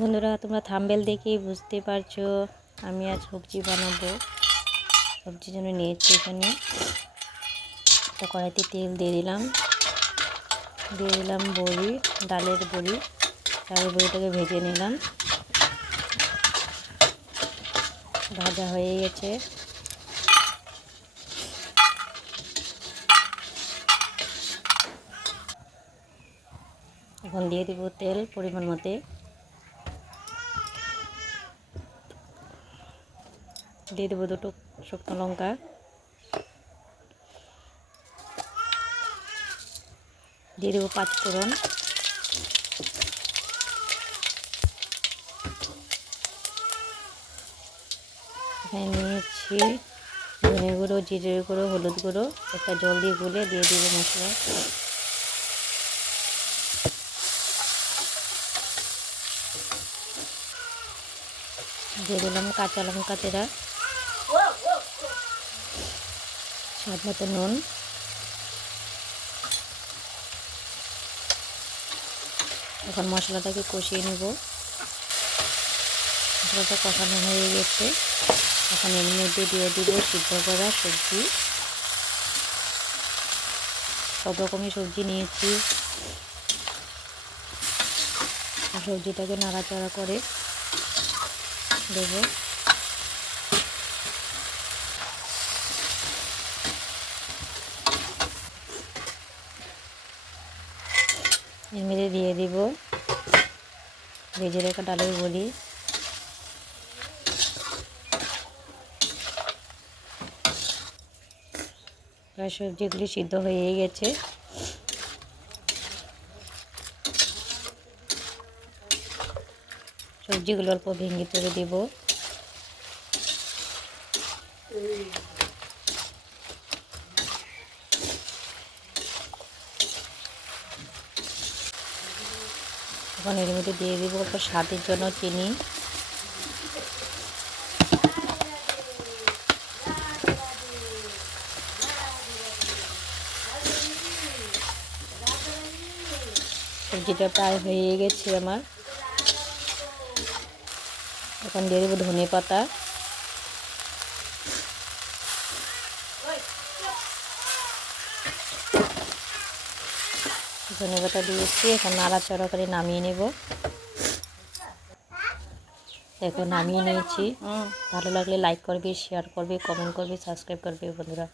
বন্ধুরা, তোমরা থাম্বনেল দেখেই বুঝতে পারছো আমি আজ সবজি বানাবো। সবজির জন্য নিয়েছি এখানে একটা কড়াইতে তেল দিয়ে দিলাম বড়ি, ডালের বড়ি। বড়িটাকে ভেজে নিলাম, ভাজা হয়ে গেছে। এখন দিয়ে দেবো তেল পরিমাণ মতো। দিয়ে দেবো দুটো শুকনো লঙ্কা, দিয়ে দেবো 5 ফোড়ন, এখানে নিয়েছি ধনে গুঁড়ো, জিরে গুঁড়ো, হলুদ গুঁড়ো। একটা জল দিয়ে গুলে দিয়ে দেবো মশলা। দিয়ে দিলাম কাঁচা লঙ্কা চেরা, স্বাদ মতো নুন, এখন মশলাটাকে কষিয়ে নেব। মশলাটা কষানো হয়ে গেছে, এখন এর মধ্যে দিয়ে দিব সিদ্ধ করা সবজি। সব রকমই সবজি নিয়েছি। সবজিটাকে নাড়াচাড়া করে দেব। এর মধ্যে দিয়ে দিব ভেজে রাখা ডালের বড়ি। প্রায় সবজিগুলি সিদ্ধ হয়ে গেছে। সবজিগুলো অল্প ভেঙে তুলে দিব। এখন এর মধ্যে দিয়ে দিব অল্প স্বাদের জন্য চিনি। সবজিটা প্রায় হয়ে গেছে আমার। এখন দিয়ে দেবো ধনে পাতা, দিয়েছি। এখন নাড়াচাড়া করে নামিয়ে নেব। এখন নামিয়ে নিয়েছি। ভালো লাগলে লাইক করবে, শেয়ার করবে, কমেন্ট করবে, সাবস্ক্রাইব করবে বন্ধুরা।